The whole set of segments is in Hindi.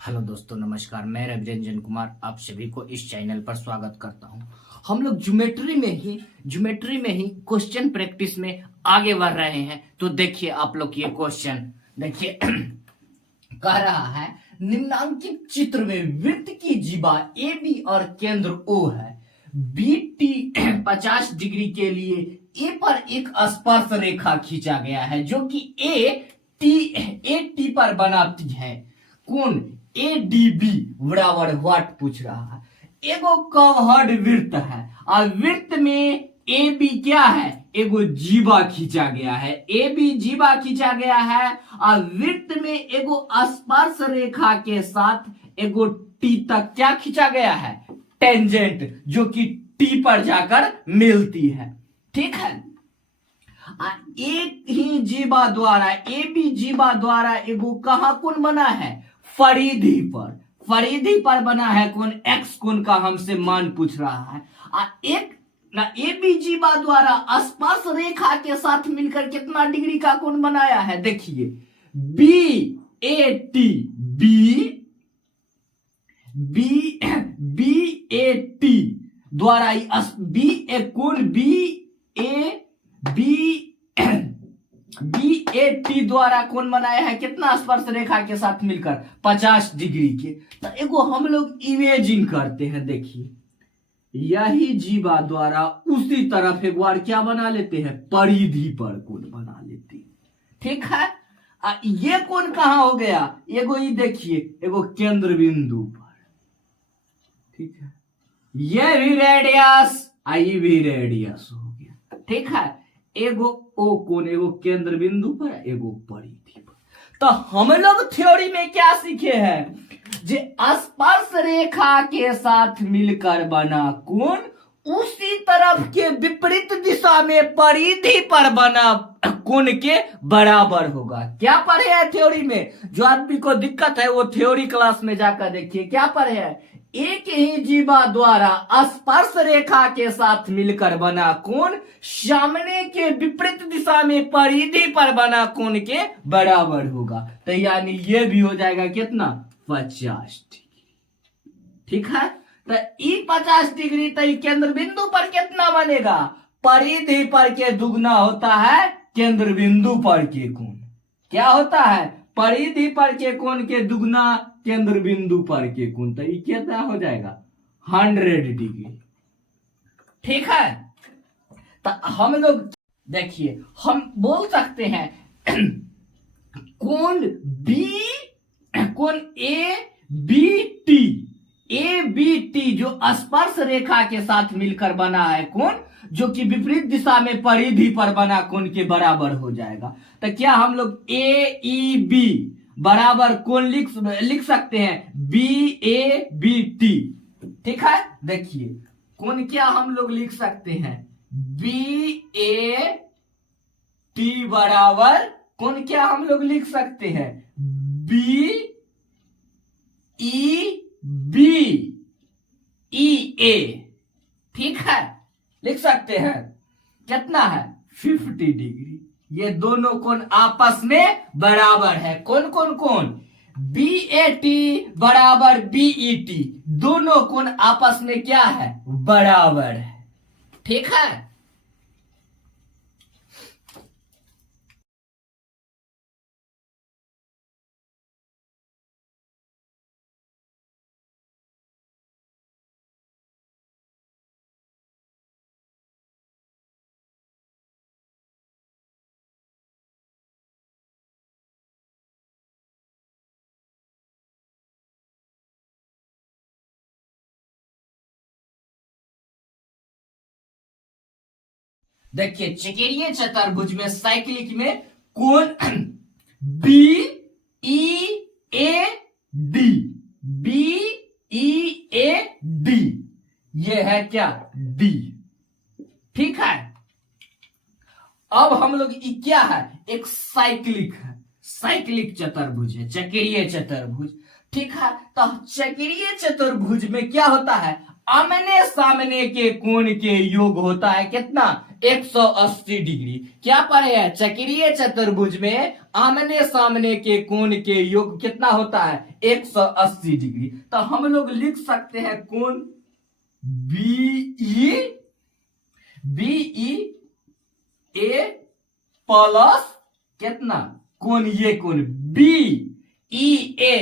हेलो दोस्तों, नमस्कार। मैं रविरंजन कुमार आप सभी को इस चैनल पर स्वागत करता हूं। हम लोग ज्योमेट्री में ही क्वेश्चन प्रैक्टिस में आगे बढ़ रहे हैं। तो देखिए आप लोग ये क्वेश्चन देखिए कह रहा है, निम्नांकित चित्र में वृत्त की जीवा ए बी और केंद्र ओ है। बी टी 50 डिग्री के लिए ए पर एक स्पर्श रेखा खींचा गया है जो कि ए टी पर बनाती है। कोण ए डी बी बराबर व्हाट पूछ रहा है। एगो कर्व्ड वृत्त है और वृत्त में ए बी क्या है, एगो जीवा खींचा गया है। ए बी जीवा खींचा गया है और वृत्त में एगो स्पर्श रेखा के साथ एगो टी तक क्या खींचा गया है, टेंजेंट, जो कि टी पर जाकर मिलती है। ठीक है। एक ही जीवा द्वारा ए बी जीवा द्वारा एगो कहां कोण बना है, परिधि पर बना है। कोण एक्स कोण का हमसे मान पूछ रहा है। एक ए बी जीवा द्वारा स्पर्श रेखा के साथ मिलकर कितना डिग्री का कोण बनाया है, देखिए B A T B A T द्वारा बी ए कोण बी ए टी द्वारा कोण बनाया है कितना, स्पर्श रेखा के साथ मिलकर 50 डिग्री के। तो एगो हम लोग इमेजिन करते हैं, देखिए यही जीवा द्वारा उसी तरफ एक बार क्या बना लेते हैं, परिधि पर कोण बना लेते हैं। ठीक है। ये कोण कहां हो गया, एगो ये देखिए एगो केंद्र बिंदु पर। ठीक है। ये भी रेडियस ये भी रेडियस हो गया। ठीक है। एगो ओ कोण एगो केंद्र बिंदु पर, एगो परिधि पर। तो हम लोग थ्योरी में क्या सीखे हैं, जे स्पर्श रेखा के साथ मिलकर बना कोण उसी तरफ के विपरीत दिशा में परिधि पर बना कोण के बराबर होगा। क्या पढ़े है थ्योरी में? जो आदमी को दिक्कत है वो थ्योरी क्लास में जाकर देखिए क्या पढ़े है। एक ही जीवा द्वारा स्पर्श रेखा के साथ मिलकर बना कोण सामने के विपरीत दिशा में परिधि पर बना कोण के बराबर होगा। तो यानी ये भी हो जाएगा कितना, 50 डिग्री। ठीक है। तो ई 50 डिग्री तो केंद्र बिंदु पर कितना बनेगा, परिधि पर के दुगना होता है केंद्र बिंदु पर के कोण। क्या होता है, परिधि पर के कोण के दुगना केंद्र बिंदु पर के कोण। तो ये कितना हो जाएगा, 100 डिग्री। ठीक है। तो हम लोग देखिए हम बोल सकते हैं कोण ए बी टी जो स्पर्श रेखा के साथ मिलकर बना है कोण, जो कि विपरीत दिशा में परिधि पर बना कोण के बराबर हो जाएगा। तो क्या हम लोग ए ई बी बराबर कोण लिख सकते हैं, बी ए बी टी। ठीक है। देखिए कोण क्या हम लोग लिख सकते हैं, बी ए टी बराबर कोण क्या हम लोग लिख सकते हैं, बी ई बी ई ए। ठीक है, लिख सकते हैं। कितना है, 50 डिग्री। ये दोनों कोण आपस में बराबर है। कौन कौन कोण, बी ए टी बराबर बी ई टी, दोनों कोण आपस में क्या है, बराबर है। ठीक है। देखिए चक्रीय चतुर्भुज में साइक्लिक में कोण B E A D, B E A D, ये है क्या, डी। ठीक है। अब हम लोग क्या है, एक साइक्लिक है, साइक्लिक चतुर्भुज है, चक्रीय चतुर्भुज। ठीक है। तो चक्रीय चतुर्भुज में क्या होता है, आमने सामने के कोण के योग होता है कितना 180 डिग्री। क्या पढ़े हैं, चक्रीय चतुर्भुज में आमने सामने के कोण के योग कितना होता है 180 डिग्री। तो हम लोग लिख सकते हैं कोण बीई ए प्लस कितना कोण ये कोण बी ई ए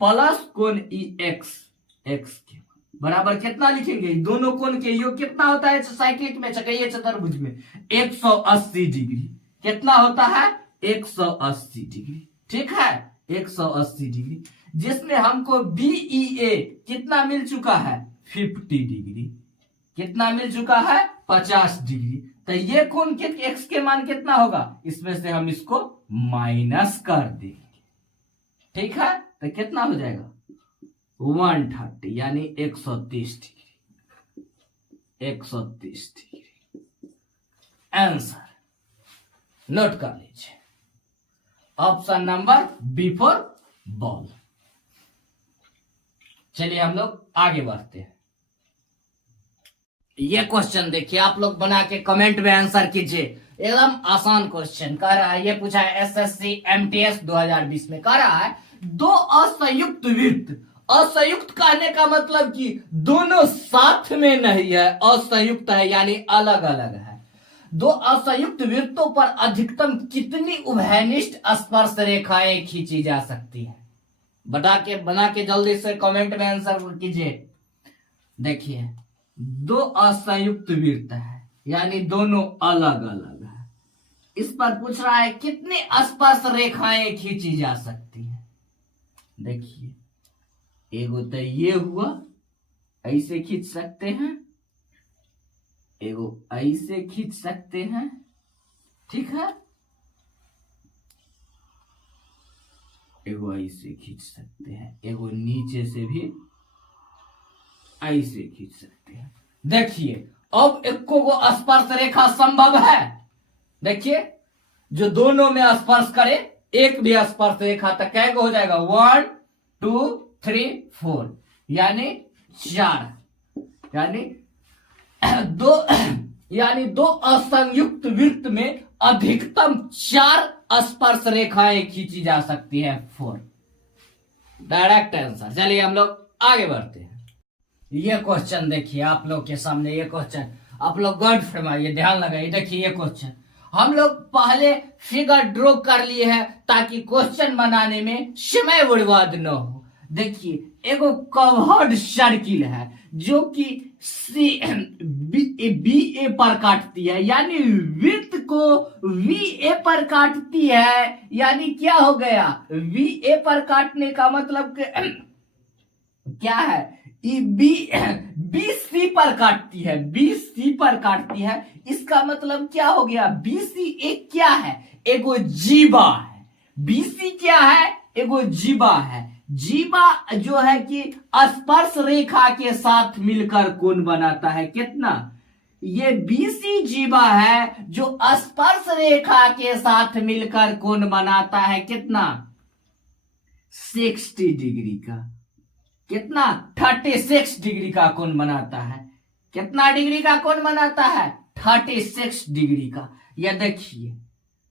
प्लस कोण ई एक्स के बराबर कितना लिखेंगे, दोनों कोण के योग कितना होता है साइक्लिक में चक्रीय चतुर्भुज में 180 डिग्री। कितना होता है 180 डिग्री, ठीक है 180 डिग्री, जिसमें हमको बीईए कितना मिल चुका है 50 डिग्री। कितना मिल चुका है 50 डिग्री। तो ये कोण के एक्स के मान कितना होगा, इसमें से हम इसको माइनस कर देंगे, ठीक है। तो कितना हो जाएगा 130 यानी 130 डिग्री, 130 डिग्री आंसर नोट कर लीजिए। Option number B for ball. चलिए हम लोग आगे बढ़ते हैं। ये क्वेश्चन देखिए, आप लोग बना के कमेंट में आंसर कीजिए। एकदम आसान क्वेश्चन कह रहा है, ये पूछा है एसएससी एमटीएस 2020 में। कह रहा है दो असंयुक्त वृत्त, असंयुक्त कहने का मतलब कि दोनों साथ में नहीं है, असंयुक्त है यानी अलग अलग है। दो असंयुक्त वृत्तों पर अधिकतम कितनी उभयनिष्ठ स्पर्श रेखाएं खींची जा सकती है। बना के जल्दी से कमेंट में आंसर कीजिए। देखिए दो असंयुक्त वृत्त है यानी दोनों अलग अलग है, इस पर पूछ रहा है कितनी स्पर्श रेखाएं खींची जा सकती है। देखिए एगो तो ये हुआ, ऐसे खींच सकते हैं, एगो ऐसे खींच सकते हैं, ठीक है, एगो ऐसे खींच सकते हैं, एगो नीचे से भी ऐसे खींच सकते हैं। देखिए अब एको को स्पर्श रेखा संभव है। देखिए जो दोनों में स्पर्श करे, एक भी स्पर्श रेखा तक क्या हो जाएगा 1 2 3 4 यानी 4, यानी दो असंयुक्त वृत्त में अधिकतम 4 स्पर्श रेखाएं खींची जा सकती है 4। Direct answer. चलिए हम लोग आगे बढ़ते हैं। ये क्वेश्चन देखिए आप लोग के सामने, ये क्वेश्चन आप लोग गौर फरमाइए, ध्यान लगाइए। देखिए ये क्वेश्चन हम लोग पहले फिगर ड्रॉ कर लिए हैं ताकि क्वेश्चन बनाने में समय बर्बाद न हो। देखिए एगो कवर्ड सर्किल है जो कि बी ए पर काटती है, यानी वृत्त को वी ए पर काटती है। यानी क्या हो गया, वी ए पर काटने का मतलब क्या है, बी सी पर काटती है, बी सी पर काटती है। इसका मतलब क्या हो गया, बी सी एक क्या है, एगो जीवा है। बी सी क्या है, एगो जीवा है। जीवा जो है कि स्पर्श रेखा के साथ मिलकर कोण बनाता है कितना, ये बीसी जीवा है जो स्पर्श रेखा के साथ मिलकर कोण बनाता है कितना 60 डिग्री का। कितना 36 डिग्री का कोण बनाता है। कितना डिग्री का कोण बनाता है 36 डिग्री का। यह देखिए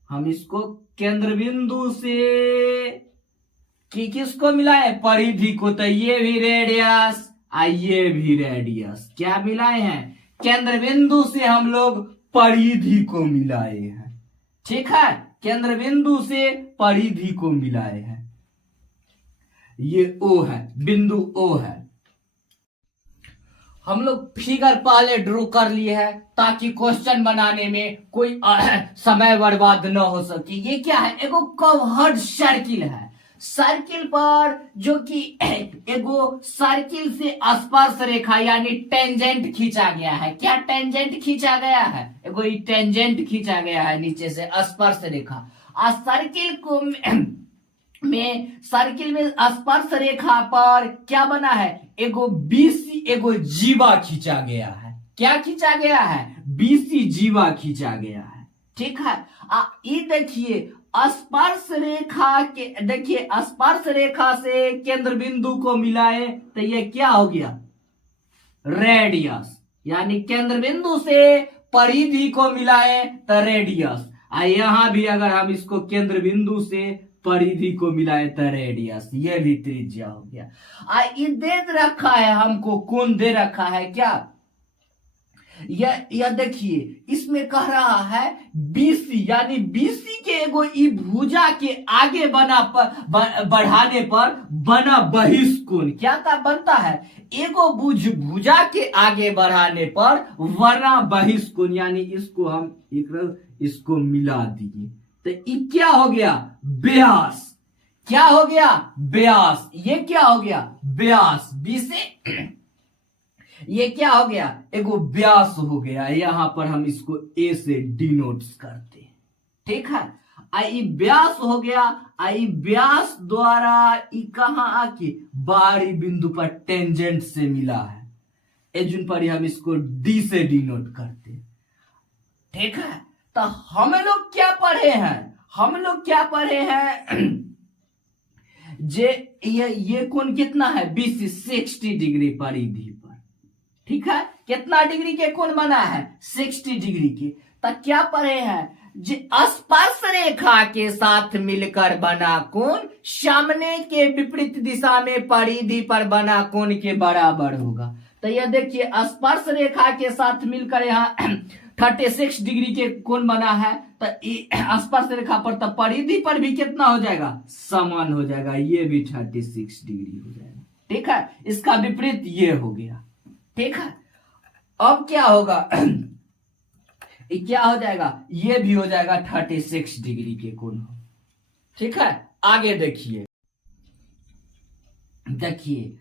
हम इसको केंद्र बिंदु से किसको मिलाए, परिधि को। तो ये भी रेडियस ये भी रेडियस, क्या मिलाए हैं, केंद्र बिंदु से हम लोग परिधि को मिलाए हैं। ठीक है, केंद्र बिंदु से परिधि को मिलाए हैं। ये O है, बिंदु O है। हम लोग फिगर पहले ड्रॉ कर लिए हैं ताकि क्वेश्चन बनाने में कोई समय बर्बाद न हो सके। ये क्या है, एगो कर्व्ड सर्किल है। सर्किल पर जो कि एगो सर्किल से स्पर्श रेखा यानी टेंजेंट खींचा गया है। क्या टेंजेंट खींचा गया है, एगो टेंजेंट खींचा गया है नीचे से स्पर्श रेखा। सर्किल को सर्किल में स्पर्श रेखा पर क्या बना है, एगो बीसी एगो जीवा खींचा गया है। क्या खींचा गया है, बीसी जीवा खींचा गया है। ठीक है, ये देखिए स्पर्श रेखा के, देखिए स्पर्श रेखा से केंद्र बिंदु को मिलाए तो ये क्या हो गया, रेडियस, यानी केंद्र बिंदु से परिधि को मिलाए तो रेडियस। यहां भी अगर हम इसको केंद्र बिंदु से परिधि को मिलाए तो रेडियस, ये भी त्रिज्या हो गया। ये दे रखा है हमको, कोण दे रखा है क्या, यह देखिए इसमें कह रहा है बीसी, यानी बीसी के एगो ई भुजा के आगे बना बढ़ाने पर बना बहिष्कोण, क्या का बनता है, एगो भुजा के आगे बढ़ाने पर बना बहिष्कोण, यानी इसको हम इसको मिला दिए तो ये क्या हो गया, व्यास। क्या हो गया, व्यास। ये क्या हो गया, व्यास। बी से ये क्या हो गया, एगो व्यास हो गया। यहां पर हम इसको ए से डिनोट करते हैं, ठीक है। आई व्यास हो गया। आई व्यास द्वारा ई कहां आके बाहरी बिंदु पर टेंजेंट से मिला है, एजुन पर हम इसको डी से डिनोट करते हैं, ठीक है। तो हम लोग क्या पढ़े हैं, हम लोग क्या पढ़े हैं जे ये कोण कितना है, बीसी 60 डिग्री परिधि पर, ठीक है। कितना डिग्री के कोण बना है, 60 डिग्री के। तो क्या पढ़े हैं, जे स्पर्श रेखा के साथ मिलकर बना कोण सामने के विपरीत दिशा में परिधि पर बना कोण के बराबर होगा। तो ये देखिए स्पर्श रेखा के साथ मिलकर यहाँ 36 डिग्री के कोण बना है, तो स्पर्श रेखा पर तो परिधि पर भी कितना हो जाएगा, समान हो जाएगा, ये भी 36 डिग्री हो जाएगा, ठीक है। इसका विपरीत ये हो गया, ठीक है। अब क्या होगा क्या हो जाएगा, ये भी हो जाएगा 36 डिग्री के कोण, ठीक है। आगे देखिए, देखिए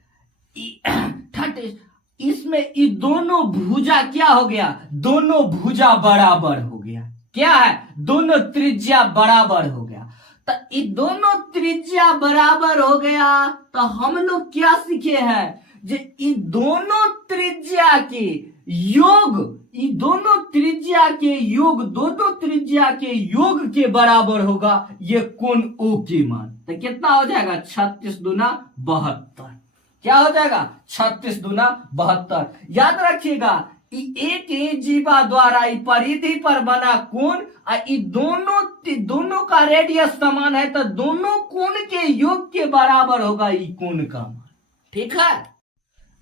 इसमें ये दोनों भुजा क्या हो गया, दोनों भुजा बराबर हो गया, क्या है, दोनों त्रिज्या बराबर हो गया। तो ये दोनों त्रिज्या बराबर हो गया तो हम लोग क्या सीखे हैं, जे ये दोनों त्रिज्या के योग, ये दोनों त्रिज्या के योग, दोनों त्रिज्या के योग के बराबर होगा ये कोण ओ के मान। तो कितना हो जाएगा, 36 दूना 72। क्या हो जाएगा, 36 दूना 72। याद रखिएगा एक जीवा द्वारा परिधि पर बना कोण, दोनों का रेडियस समान है तो दोनों कोण के योग के बराबर होगा ये कोण का मान, ठीक है।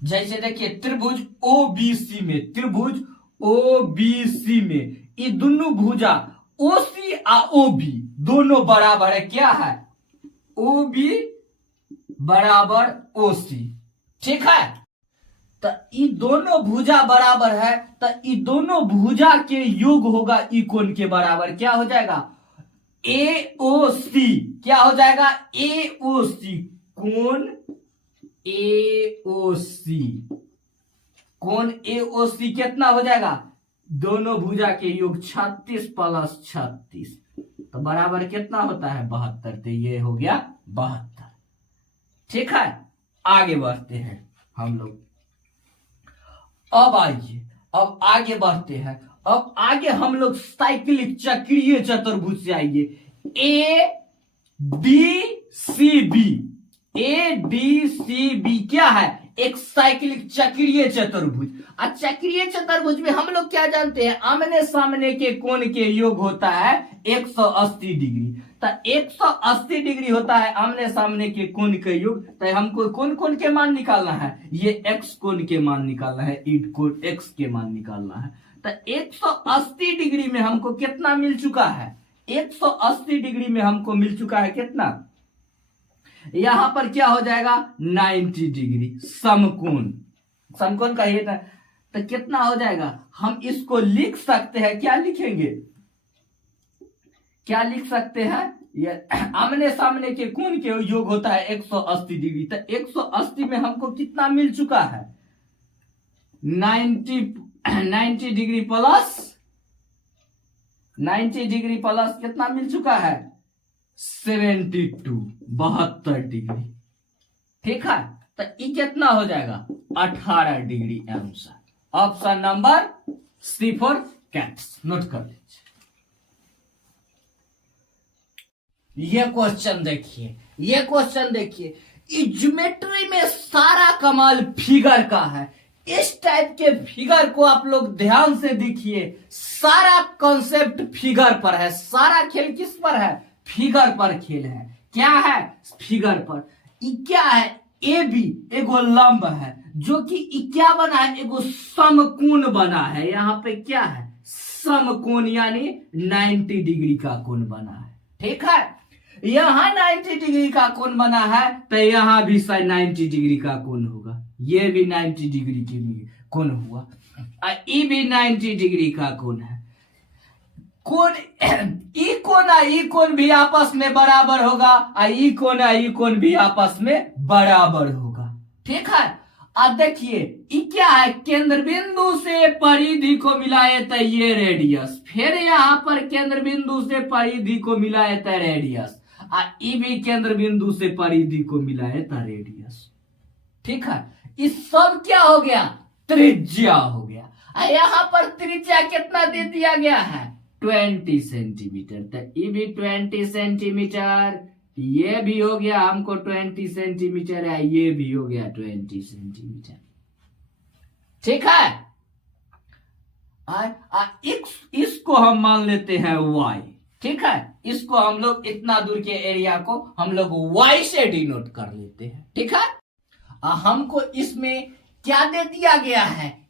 जैसे देखिए त्रिभुज ओबीसी में, त्रिभुज ओबीसी में ये दोनों भुजा ओसी और ओबी दोनों बराबर है, क्या है, ओबी बराबर ओसी, ठीक है। तो ये दोनों भुजा बराबर है तो ये दोनों भुजा के योग होगा ई कोण के बराबर, क्या हो जाएगा, एओसी। क्या हो जाएगा, एओसी, कोण एओसी, कोण एओसी कितना हो जाएगा, दोनों भुजा के योग 36 प्लस 36 तो बराबर कितना होता है, 72। तो ये हो गया 72, ठीक है। आगे बढ़ते हैं हम लोग। अब आइए, अब आगे बढ़ते हैं। अब आगे हम लोग साइक्लिक चक्रीय चतुर्भुज से आइए, A D C B. A D C B क्या है, एक साइक्लिक चक्रीय चतुर्भुज। चक्रीय चतुर्भुज में हम लोग क्या जानते हैं, आमने सामने के कोण के योग होता है 180 डिग्री। तो 180 डिग्री होता है आमने सामने के कोण के योग। तो हमको कौन कोण के मान निकालना है, ये एक्स कोण के मान निकालना है, ईट कोण एक्स के मान निकालना है। तो 180 डिग्री में हमको कितना मिल चुका है, 180 डिग्री में हमको मिल चुका है कितना, यहां पर क्या हो जाएगा 90 डिग्री समकोण, समकोण का ये था। तो कितना हो जाएगा, हम इसको लिख सकते हैं, क्या लिखेंगे, क्या लिख सकते हैं, ये आमने सामने के कोण के योग होता है 180 डिग्री। तो 180 में हमको कितना मिल चुका है, 90 डिग्री प्लस 90 डिग्री प्लस कितना मिल चुका है 72 डिग्री, ठीक है। तो ये कितना हो जाएगा 18 degree answer. Option number C for cats, note कर लीजिए। ये क्वेश्चन देखिए, ये क्वेश्चन देखिए, ज्योमेट्री में सारा कमाल फिगर का है। इस टाइप के फिगर को आप लोग ध्यान से देखिए, सारा कॉन्सेप्ट फिगर पर है, सारा खेल किस पर है, फिगर पर खेल है। क्या है, फिगर पर। क्या है, ए बी एगो लंब है जो कि क्या बना है, एगो समकोण बना है। यहाँ पे क्या है, समकोण यानी 90 डिग्री का कोण बना है। ठीक है, यहां 90 डिग्री का कोण बना है तो यहां भी 90 डिग्री का कोण होगा। ये भी 90 डिग्री की कोण हुआ, ये भी 90 डिग्री का कोण है। कोण ई कोण भी आपस में बराबर होगा, ई कोण भी आपस में बराबर होगा। ठीक है, अब देखिए ये क्या है, केंद्र बिंदु से परिधि को मिलाए तो ये रेडियस, फिर यहां पर केंद्र बिंदु से परिधि को मिलाए तो रेडियस, ये भी केंद्र बिंदु से परिधि को मिलाए तो रेडियस। ठीक है, इस सब क्या हो गया, त्रिज्या हो गया। यहां पर त्रिज्या कितना दे दिया गया है, 20 सेंटीमीटर। तो ये भी 20 सेंटीमीटर, ये भी हो गया हमको 20 सेंटीमीटर है, ये भी हो गया 20 सेंटीमीटर। ठीक है, इसको हम मान लेते हैं y। ठीक है, इसको हम लोग इतना दूर के एरिया को हम लोग y से डिनोट कर लेते हैं। ठीक है, हमको इसमें क्या दे दिया गया है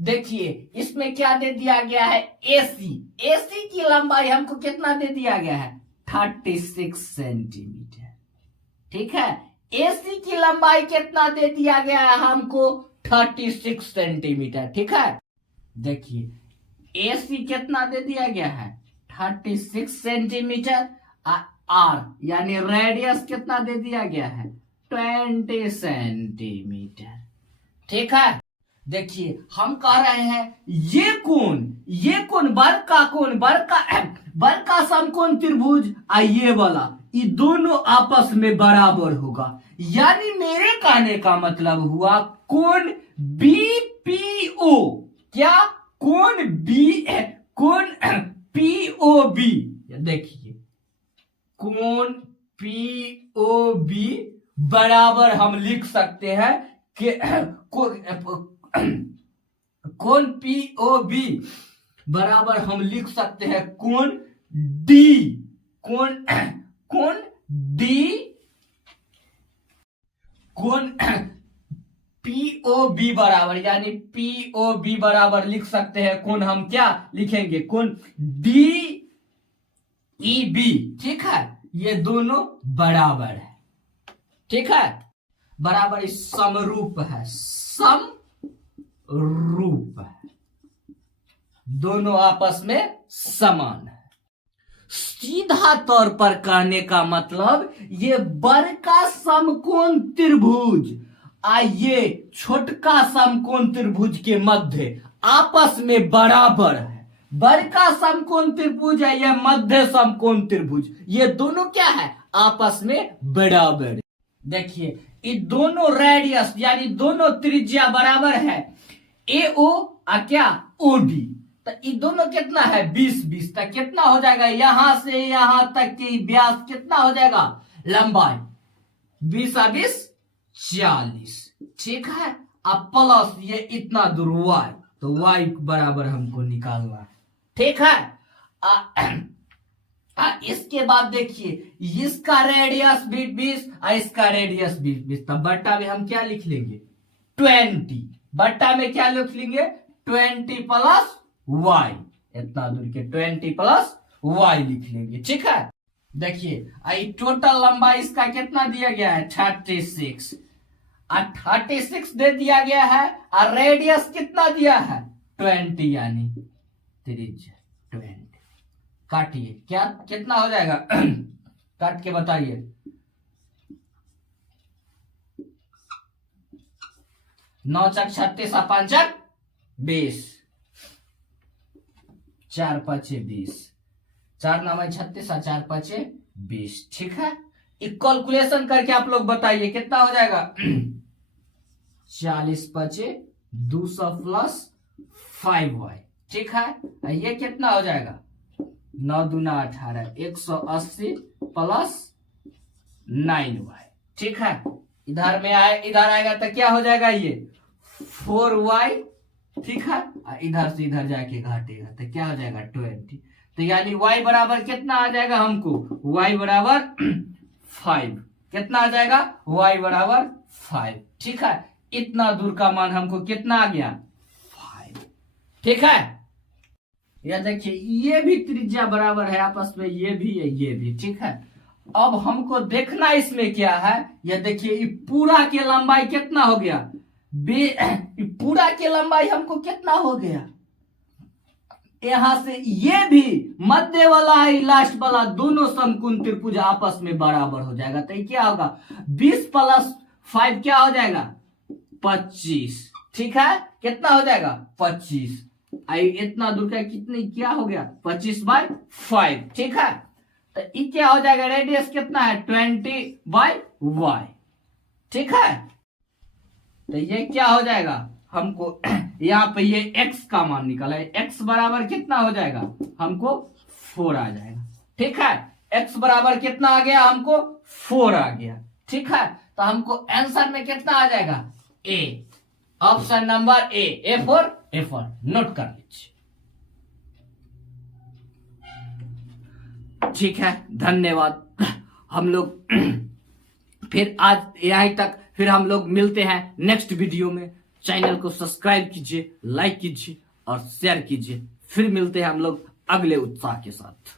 देखिए इसमें क्या दे दिया गया है, एसी की लंबाई हमको कितना दे दिया गया है, 36 सेंटीमीटर। ठीक है, एसी की लंबाई कितना दे दिया गया है हमको, 36 सेंटीमीटर। ठीक है, देखिए एसी कितना दे दिया गया है, 36 सेंटीमीटर। आर यानी रेडियस कितना दे दिया गया है, 20 सेंटीमीटर। ठीक है, देखिए हम कह रहे हैं ये कोण बड़का समकोण त्रिभुज ये वाला, ये दोनों आपस में बराबर होगा। यानी मेरे कहने का मतलब हुआ कोण बीपीओ, क्या कोण पीओबी, देखिए कोण पीओबी बराबर हम लिख सकते हैं कि कोण पीओबी बराबर हम लिख सकते हैं कोण पीओबी बराबर, यानी पीओबी बराबर लिख सकते हैं कोण, हम क्या लिखेंगे, कोण डीईबी। ठीक है, ये दोनों बराबर है। ठीक है, बराबर समरूप है, समरूप है, दोनों आपस में समान है। सीधा तौर पर कहने का मतलब ये बड़का समकोण त्रिभुज ये छोटका समकोण त्रिभुज के मध्य आपस में बराबर है। बड़का समकोण त्रिभुज है यह मध्य समकोण त्रिभुज, ये दोनों क्या है, आपस में बराबर। देखिए ये दोनों रेडियस यानी दोनों त्रिज्या बराबर है, एओ क्या ओडी, तो ये दोनों कितना है, 20 तक कितना हो जाएगा, यहां से यहां तक की व्यास कितना हो जाएगा, लंबाई 20 40। ठीक है, अब प्लस ये इतना दूर y, तो y बराबर हमको निकालना है। ठीक है, इसके बाद देखिए इसका रेडियस 20 और इसका रेडियस 20, तब बट्टा में हम क्या लिख लेंगे, 20। बट्टा में क्या लिख लेंगे, 20 प्लस y, इतना दूर के 20 प्लस y लिख लेंगे। ठीक है, देखिए टोटल लंबाई इसका कितना दिया गया है, 36 दे दिया गया है, और रेडियस कितना दिया है, 20 यानी त्रिज्या 20। काटिए, क्या कितना हो जाएगा काट के बताइए, 9 चक 36 और 5 चक 20, 4 5 20, 4 9 36 और 4 5 20। ठीक है, कैलकुलेशन करके आप लोग बताइए कितना हो जाएगा, 40 5 200 प्लस 5y। ठीक है, ये कितना हो जाएगा, 9 दूना 18, 180 प्लस 9y। ठीक है, इधर में आए, इधर आएगा तो क्या हो जाएगा, ये 4y, ठीक है, इधर से इधर जाके घटेगा तो क्या हो जाएगा 20। तो यानी y बराबर कितना आ जाएगा हमको, y बराबर 5। कितना आ जाएगा, y बराबर 5, ठीक है। इतना दूर का मान हमको कितना आ गया, 5, ठीक है। यह देखिए ये भी त्रिज्या बराबर है आपस में, ये भी है ये भी, ठीक है। अब हमको देखना इसमें क्या है, यह देखिए ये पूरा के लंबाई कितना हो गया, पूरा के लंबाई हमको कितना हो गया, यहां से ये भी मध्य वाला है लास्ट वाला, दोनों समकोण त्रिभुज आपस में बराबर हो जाएगा। तो ये क्या होगा, 20 + 5 क्या हो जाएगा, 25, ठीक है। कितना हो जाएगा, 25। आई इतना दूर का कितनी क्या हो गया, 25/5, ठीक है। तो ये क्या हो जाएगा, रेडियस कितना है, 20/y, ठीक है। तो ये क्या हो जाएगा हमको, यहाँ पे ये x का मान निकला है, x बराबर कितना हो जाएगा हमको 4 आ जाएगा, ठीक है। x बराबर कितना आ गया हमको, 4 आ गया, ठीक है। तो हमको आंसर में कितना आ जाएगा, A, option number A for note कर लीजिए, ठीक है। धन्यवाद। हम लोग फिर आज यहीं तक, फिर हम लोग मिलते हैं नेक्स्ट वीडियो में। चैनल को सब्सक्राइब कीजिए, लाइक कीजिए और शेयर कीजिए। फिर मिलते हैं हम लोग अगले उत्साह के साथ।